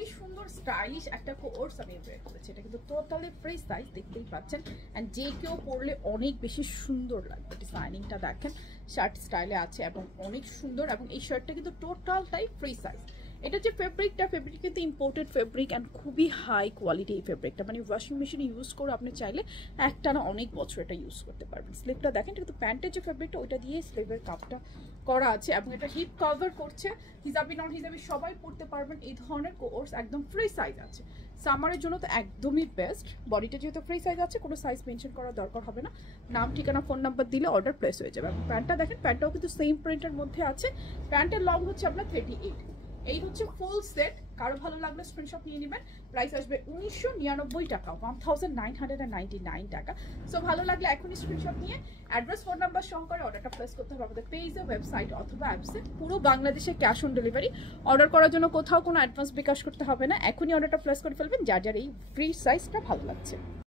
খুবই সুন্দর স্টাইলিশ একটা কোর্স আমি বের করেছি। এটা কিন্তু টোটালি ফ্রি সাইজ, দেখতেই পাচ্ছেন। অ্যান্ড যে কেউ পরলে অনেক বেশি সুন্দর লাগবে। ডিজাইনিংটা দেখেন, শার্ট স্টাইলে আছে এবং অনেক সুন্দর। এবং এই শার্টটা কিন্তু টোটালটাই ফ্রি সাইজ। এটা যে ফেব্রিক কিন্তু ইম্পোর্টেড ফেব্রিক অ্যান্ড খুবই হাই কোয়ালিটি এই ফেব্রিকটা। মানে ওয়াশিং মেশিনে ইউজ করে আপনি চাইলে একটানা অনেক বছর এটা ইউজ করতে পারবেন। স্লিভটা দেখেন, কিন্তু প্যান্টের যে ফেব্রিকটা ওইটা দিয়ে স্লিভের কাপটা করা আছে এবং এটা হিপ কভার করছে। হিজাবি নন হিজাবি সবাই পরতে পারবেন। এই ধরনের কোর্স একদম ফ্রি সাইজ আছে, সামারের জন্য তো একদমই বেস্ট। বডিটা যেহেতু ফ্রি সাইজ আছে, কোনো সাইজ মেনশন করার দরকার হবে না। নাম, ঠিকানা, ফোন নাম্বার দিলে অর্ডার প্লেস হয়ে যাবে। এবং প্যান্টটা দেখেন, প্যান্টটাও কিন্তু সেম প্রিন্টের মধ্যে আছে। প্যান্টের লং হচ্ছে আপনার 38। এই হচ্ছে ফুল সেট। কারো ভালো লাগলে স্ক্রিনশট নিয়ে নেবেন। প্রাইস আসবে 1999 টাকা, 1999 টাকা। সো ভালো লাগলে এখনই স্ক্রিনশট নিয়ে অ্যাড্রেস, ফোন নাম্বার সহকারে অর্ডারটা প্লেস করতে হবে আমাদের পেজে, ওয়েবসাইট অথবা অ্যাপসে। পুরো বাংলাদেশে ক্যাশ অন ডেলিভারি। অর্ডার করার জন্য কোথাও কোনো অ্যাডভান্স বিকাশ করতে হবে না। এখনই অর্ডারটা প্লেস করে ফেলবেন যার যার এই ফ্রি সাইজটা ভালো লাগছে।